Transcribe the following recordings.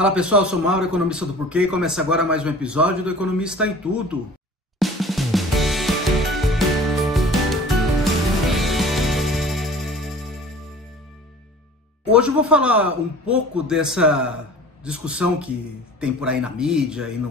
Fala pessoal, eu sou Mauro, economista do Porquê, e começa agora mais um episódio do Economista em Tudo. Hoje eu vou falar um pouco dessa discussão que tem por aí na mídia e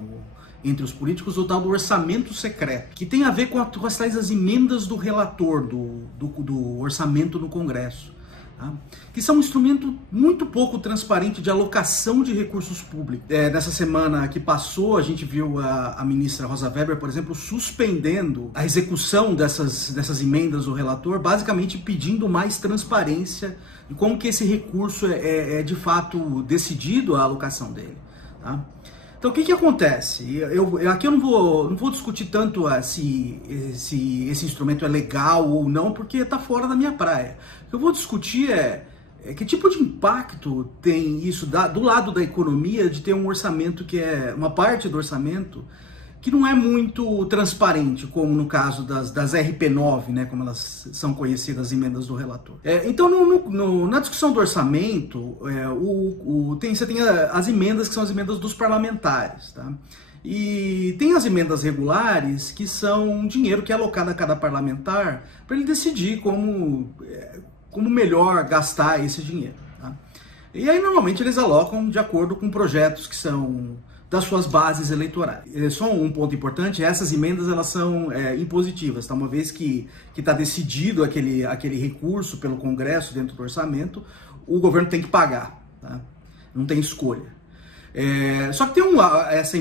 entre os políticos, o tal do orçamento secreto, que tem a ver com as tais emendas do relator do orçamento no Congresso, tá? Que são um instrumento muito pouco transparente de alocação de recursos públicos. Nessa semana que passou, a gente viu a ministra Rosa Weber, por exemplo, suspendendo a execução dessas emendas do relator, basicamente pedindo mais transparência de como que esse recurso é de fato decidido, a alocação dele, tá? Então, o que acontece? Aqui eu não vou discutir tanto se esse instrumento é legal ou não, porque está fora da minha praia. O que eu vou discutir é que tipo de impacto tem isso do lado da economia, de ter um orçamento que é uma parte do orçamento que não é muito transparente, como no caso das RP9, né, como elas são conhecidas, as emendas do relator. Então, na discussão do orçamento, você tem as emendas que são as emendas dos parlamentares, tá? E tem as emendas regulares, que são dinheiro que é alocado a cada parlamentar para ele decidir como melhor gastar esse dinheiro, tá? E aí, normalmente, eles alocam de acordo com projetos que são das suas bases eleitorais. Só um ponto importante: essas emendas elas são impositivas, tá? Uma vez que está decidido aquele recurso pelo Congresso dentro do orçamento, o governo tem que pagar, tá? Não tem escolha. Só que tem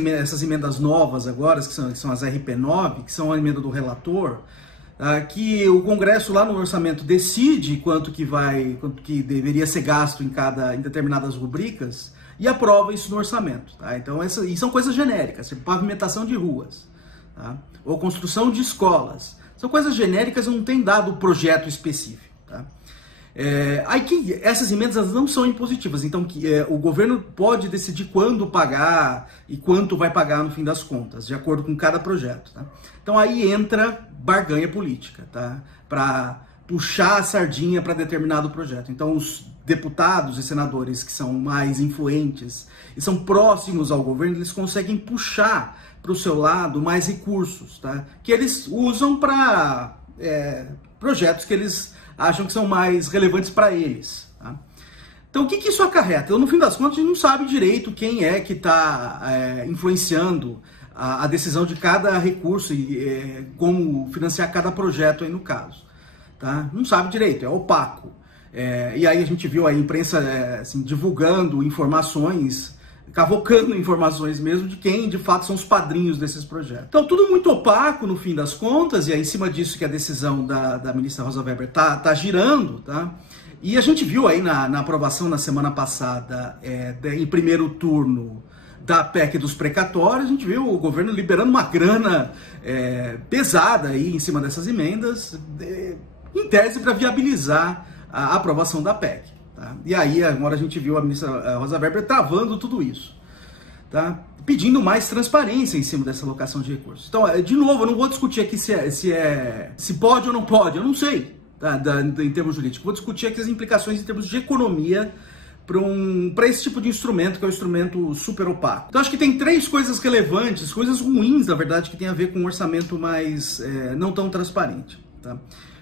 essas emendas novas agora, que são as RP9, que são a emenda do relator, que o Congresso lá no orçamento decide quanto que deveria ser gasto em determinadas rubricas, e aprova isso no orçamento, tá? Então, e são coisas genéricas, tipo pavimentação de ruas, tá? Ou construção de escolas. São coisas genéricas e não tem dado projeto específico, tá? Essas emendas elas não são impositivas, então o governo pode decidir quando pagar e quanto vai pagar no fim das contas, de acordo com cada projeto, tá? Então aí entra barganha política, tá? Para puxar a sardinha para determinado projeto. Então os deputados e senadores que são mais influentes e são próximos ao governo, eles conseguem puxar para o seu lado mais recursos, tá? Que eles usam para projetos que eles acham que são mais relevantes para eles, tá? Então, o que isso acarreta? Então, no fim das contas, a gente não sabe direito quem é que está influenciando a decisão de cada recurso e como financiar cada projeto aí no caso, tá? Não sabe direito, é opaco. E aí a gente viu a imprensa assim, divulgando informações, cavocando informações mesmo de quem de fato são os padrinhos desses projetos. Então tudo muito opaco no fim das contas, e é em cima disso que a decisão da ministra Rosa Weber tá girando, tá? E a gente viu aí na aprovação na semana passada, em primeiro turno, da PEC dos precatórios, a gente viu o governo liberando uma grana pesada aí em cima dessas emendas, em tese para viabilizar a aprovação da PEC, tá? E aí agora a gente viu a ministra Rosa Weber travando tudo isso, tá? Pedindo mais transparência em cima dessa alocação de recursos. Então, de novo, eu não vou discutir aqui se pode ou não pode, eu não sei, tá? Em termos jurídicos. Vou discutir aqui as implicações em termos de economia para esse tipo de instrumento, que é um instrumento super opaco. Então, acho que tem três coisas relevantes, coisas ruins, na verdade, que tem a ver com um orçamento mais não tão transparente, tá?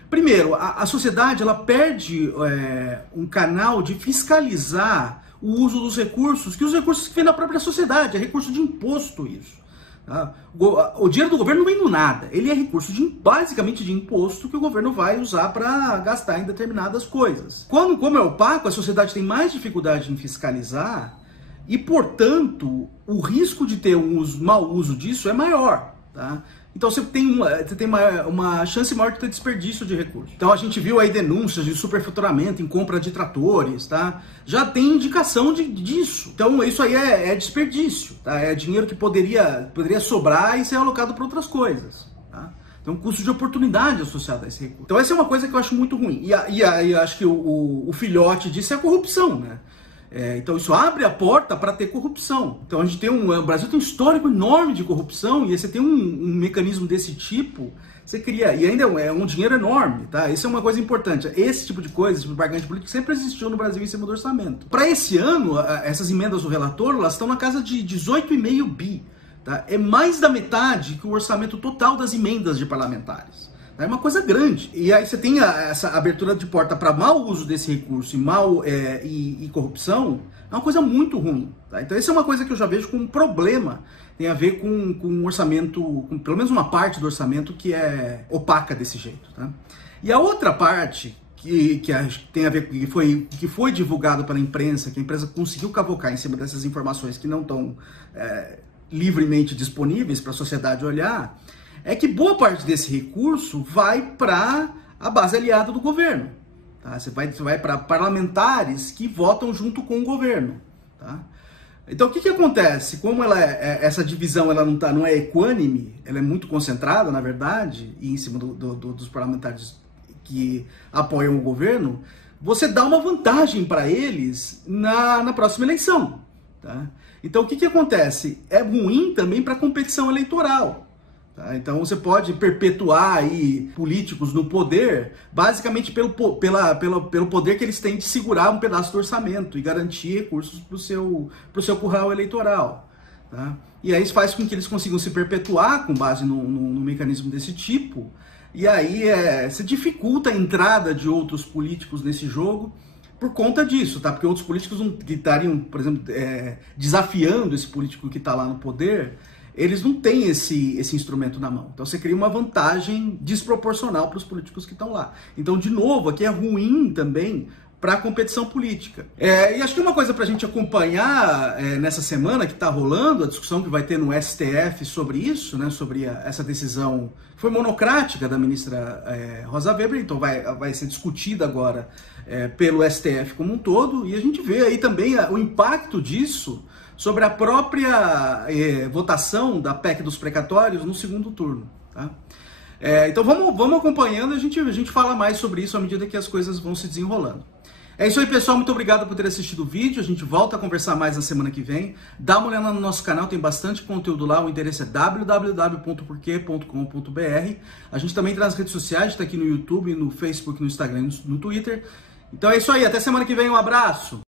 Primeiro, a sociedade ela perde um canal de fiscalizar o uso dos recursos, que os recursos que vêm da própria sociedade, é recurso de imposto isso, tá? O dinheiro do governo não vem do nada, ele é recurso basicamente de imposto que o governo vai usar para gastar em determinadas coisas. Como é opaco, a sociedade tem mais dificuldade em fiscalizar e, portanto, o risco de ter um mau uso disso é maior, tá? Então você tem uma chance maior de ter desperdício de recursos. Então a gente viu aí denúncias de superfaturamento em compra de tratores, tá? Já tem indicação disso. Então isso aí é desperdício, tá? É dinheiro que poderia sobrar e ser alocado para outras coisas, tá? Tem um custo de oportunidade associado a esse recurso. Então essa é uma coisa que eu acho muito ruim. E aí eu acho que o filhote disso é a corrupção, né? Então isso abre a porta para ter corrupção. Então a gente tem o Brasil tem um histórico enorme de corrupção, e aí você tem um mecanismo desse tipo, você cria, e ainda é um dinheiro enorme, tá? Isso é uma coisa importante. Esse tipo de coisa, esse tipo de barganha política sempre existiu no Brasil em cima do orçamento. Para esse ano, essas emendas do relator, elas estão na casa de 18,5 bi. Tá? É mais da metade que o orçamento total das emendas de parlamentares. É uma coisa grande. E aí você tem essa abertura de porta para mau uso desse recurso e corrupção, é uma coisa muito ruim. Tá? Então essa é uma coisa que eu já vejo como um problema. Tem a ver com um orçamento, com pelo menos uma parte do orçamento que é opaca desse jeito. Tá? E a outra parte que tem a ver que foi divulgado pela imprensa, que a imprensa conseguiu cavocar em cima dessas informações que não estão livremente disponíveis para a sociedade olhar, é que boa parte desse recurso vai para a base aliada do governo. Tá? Você vai para parlamentares que votam junto com o governo. Tá? Então o que acontece? Como essa divisão ela não é equânime, ela é muito concentrada, na verdade, e em cima dos parlamentares que apoiam o governo, você dá uma vantagem para eles na próxima eleição. Tá? Então o que acontece? É ruim também para a competição eleitoral. Tá? Então você pode perpetuar aí políticos no poder, basicamente pelo poder que eles têm de segurar um pedaço do orçamento e garantir recursos para o seu curral eleitoral. Tá? E aí isso faz com que eles consigam se perpetuar com base num mecanismo desse tipo, e aí se dificulta a entrada de outros políticos nesse jogo por conta disso, tá? Porque outros políticos que estariam, por exemplo, desafiando esse político que está lá no poder, eles não têm esse instrumento na mão. Então você cria uma vantagem desproporcional para os políticos que estão lá. Então, de novo, aqui é ruim também para a competição política. E acho que uma coisa para a gente acompanhar nessa semana que está rolando, a discussão que vai ter no STF sobre isso, né, sobre essa decisão que foi monocrática da ministra Rosa Weber, então vai ser discutida agora pelo STF como um todo, e a gente vê aí também o impacto disso sobre a própria votação da PEC dos precatórios no segundo turno. Tá? Então vamos acompanhando, a gente fala mais sobre isso à medida que as coisas vão se desenrolando. É isso aí, pessoal, muito obrigado por ter assistido o vídeo, a gente volta a conversar mais na semana que vem. Dá uma olhada no nosso canal, tem bastante conteúdo lá, o endereço é www.porquê.com.br. A gente também está nas redes sociais, está aqui no YouTube, no Facebook, no Instagram e no Twitter. Então é isso aí, até semana que vem, um abraço!